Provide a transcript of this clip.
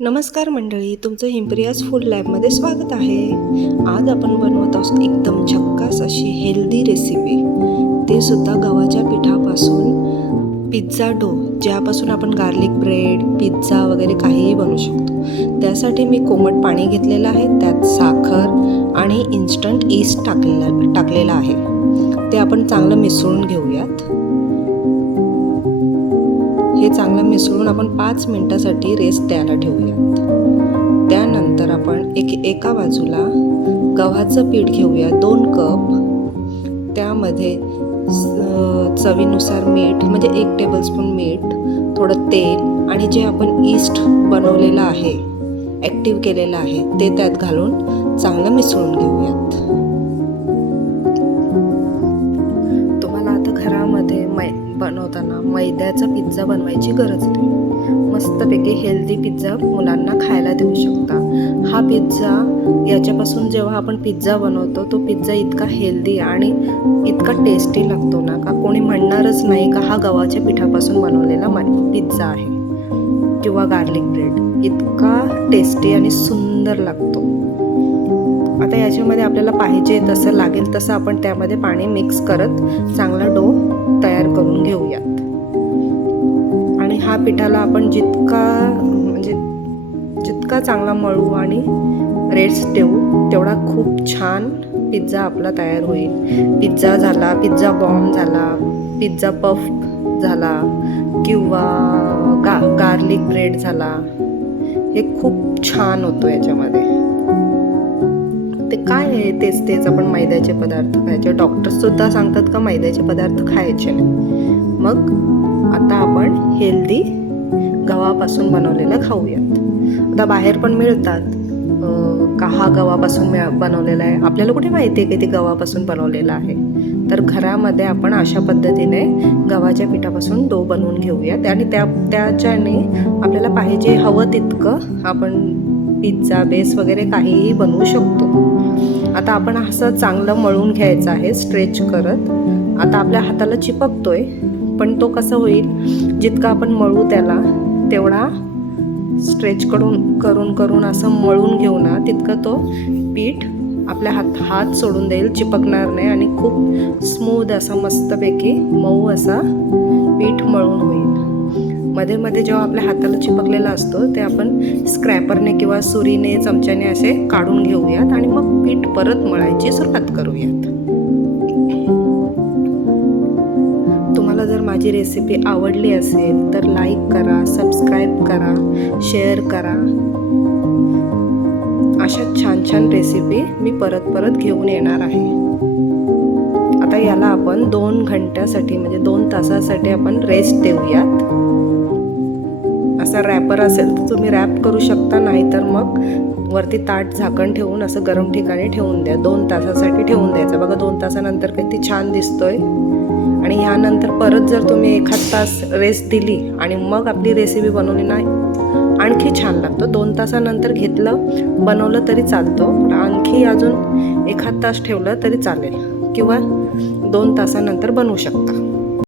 नमस्कार मंडळी, तुमचं हिम्प्रियाज फूड लॅबमध्ये स्वागत आहे. आज आपण बनवत आहोत एकदम झक्कास अशी हेल्दी रेसिपी, ते सुद्धा गव्हाच्या पिठापासून पिझ्झा डो, ज्यापासून आपण गार्लिक ब्रेड, पिझ्झा वगैरे काहीही बनवू शकतो. त्यासाठी मी कोमट पाणी घेतलेलं आहे, त्यात साखर आणि इन्स्टंट ईस्ट टाकलेला आहे. ते आपण चांगलं मिसळून घेऊयात. हे चांगलं मिसळून आपण 5 मिनिटासाठी रेस्ट द्यायला ठेवूयात. त्यानंतर आपण एका बाजूला गव्हाचं पीठ घेऊया 2 कप. त्यामध्ये चवीनुसार मीठ, म्हणजे 1 टेबलस्पून मीठ, थोडं तेल आणि जे आपण ईस्ट बनवलेलं आहे, ॲक्टिव्ह केलेलं आहे, ते त्यात घालून चांगलं मिसळून घेऊयात. तुम्हाला आता घरामध्ये बनवताना मैद्याचा पिझ्झा बनवायची गरज नाही. मस्तपैकी हेल्दी पिझ्झा मुलांना खायला देऊ शकता. हा पिझ्झा, याच्यापासून जेव्हा आपण पिझ्झा बनवतो, तो पिझ्झा इतका हेल्दी आणि इतका टेस्टी लागतो ना, का कोणी म्हणणारच नाही का हा गव्हाच्या पिठापासून बनवलेला पिझ्झा आहे किंवा गार्लिक ब्रेड. इतका टेस्टी आणि सुंदर लागतो. आता याच्यामध्ये आपल्याला पाहिजे तसं, लागेल तसं आपण त्यामध्ये पाणी मिक्स करत चांगला डो तयार करून घेऊयात. आणि हा पिठाला आपण जितका चांगला मळू आणि रेस्ट देऊ, तेवढा खूप छान पिझ्झा आपला तयार होईल. पिझ्झा झाला, पिझ्झा बॉम्ब झाला, पिझ्झा पफ झाला किंवा गार्लिक ब्रेड झाला, हे खूप छान होतो याच्यामध्ये. ते काय आहे, तेच आपण मैद्याचे पदार्थ खायचे. डॉक्टर्ससुद्धा सांगतात का मैद्याचे पदार्थ खायचे नाही. मग आता आपण हेल्दी गव्हापासून बनवलेलं खाऊयात. आता बाहेर पण मिळतात का हा गव्हापासून बनवलेला आहे. आपल्याला कुठे माहिती आहे की ते गव्हापासून बनवलेलं आहे. तर घरामध्ये आपण अशा पद्धतीने गव्हाच्या पिठापासून डो बनवून घेऊयात आणि त्याच्याने आपल्याला पाहिजे हवं तितकं आपण पिझ्झा बेस वगैरे काहीही बनवू शकतो. आता आपण असं चांगलं मळून घ्यायचं आहे स्ट्रेच करत. आता आपल्या हाताला चिपकतोय, पण तो कसं होईल, जितका आपण मळू त्याला तेवढा स्ट्रेच करून असं मळून घेऊ ना, तितकं तो पीठ आपल्या हात सोडून देईल, चिपकणार नाही आणि खूप स्मूथ असा मस्तपैकी मऊ असा पीठ मळून होईल. मध्ये मध्ये जेव्हा आपल्या हाताला चिपकलेला असतो, ते आपण स्क्रॅपरने किंवा सुरीने, चमच्याने असे काढून घेऊयात आणि मग पीठ परत मळायची सुरुवात करूयात. तुम्हाला जर माझी रेसिपी आवडली असेल तर लाईक करा, सबस्क्राईब करा, शेअर करा. अशा छान छान रेसिपी मी परत घेऊन येणार आहे. आता याला आपण 2 घंट्यासाठी, म्हणजे 2 तासासाठी आपण रेस्ट देऊयात. असा रॅपर असेल तर तुम्ही रॅप करू शकता, नाहीतर मग वरती ताट झाकण ठेवून असं गरम ठिकाणी ठेवून द्या. 2 तासासाठी ठेवून द्यायचं. बघा 2 तासानंतर किती छान दिसतोय. आणि ह्यानंतर परत जर तुम्ही 1 तास रेस्ट दिली आणि मग आपली रेसिपी बनवली ना, आणखी छान लागतो. 2 तासानंतर बनवलं तरी चालतो, पण आणखी अजून 1 तास ठेवलं तरी चालेल किंवा 2 तासानंतर बनवू शकता.